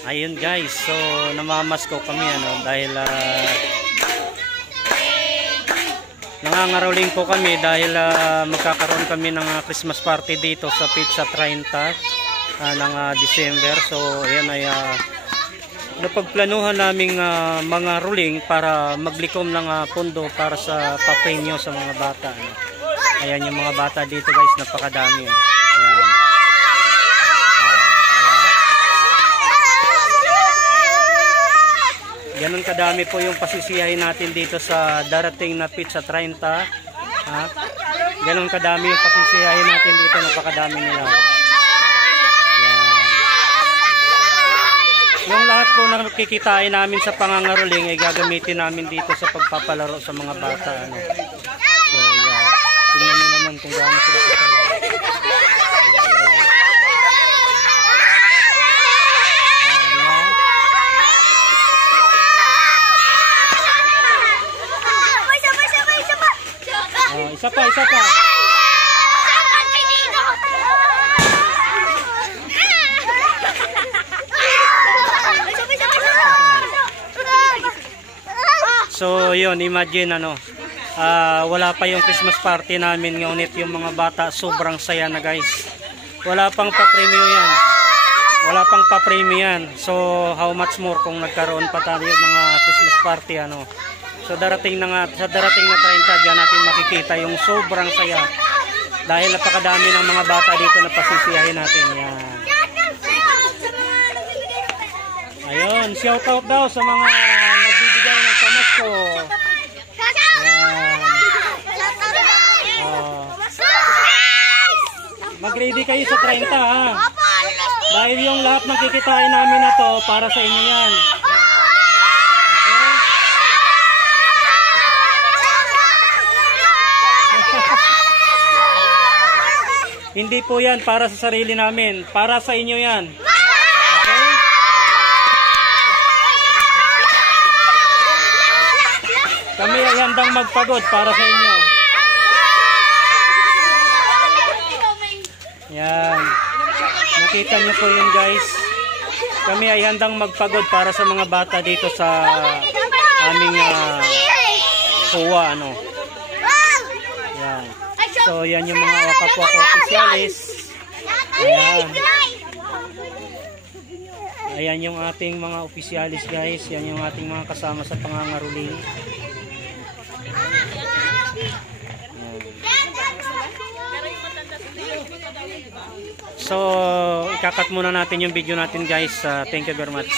Ayun guys, so namamasko kami dahil nangangaroling po kami dahil magkakaroon kami ng Christmas party dito sa Pizza 30 ng December. So ayan ay napagplanuhan naming mga ruling para maglikom ng pondo para sa papremyo sa mga bata. Ayan yung mga bata dito guys, napakadami. Ayan. Ganun kadami po yung pasisiyahin natin dito sa darating na Pizza 30. Ganun kadami yung pasisiyahin natin dito, napakadami nila. Yung lahat po na kikitain namin sa pangangaroling ay gagamitin namin dito sa pagpapalaro sa mga bata. So yeah, tingnan nyo naman kung gaano sila kasaya. Isa pa. So yun, imagine wala pa yung Christmas party namin, ngunit yung mga bata sobrang saya na guys. Wala pang pa-premyo yan. So how much more kung nagkaroon pa tayo ng Christmas party So sa darating na 30 diyan natin makikita yung sobrang saya. Dahil napakadami ng mga bata dito na pasisiyahin natin. Yan. Ayun, shout out daw sa mga nagbibigay ng pamasko. Mag-ready kayo sa 30 Dahil yung lahat ng kikitain namin na to para sa inyo yan. Hindi po yan para sa sarili namin, para sa inyo yan. Okay? Kami ay handang magpagod para sa inyo. Yan. Nakita niyo po yun guys. Kami ay handang magpagod para sa mga bata dito sa aming kuwa. Yan. So yan yung mga kapwa ko opisyalis. Ayan yung ating mga opisyalis guys. Yan yung ating mga kasama sa pangangaroling. So ikakat muna natin yung video natin guys. Thank you very much.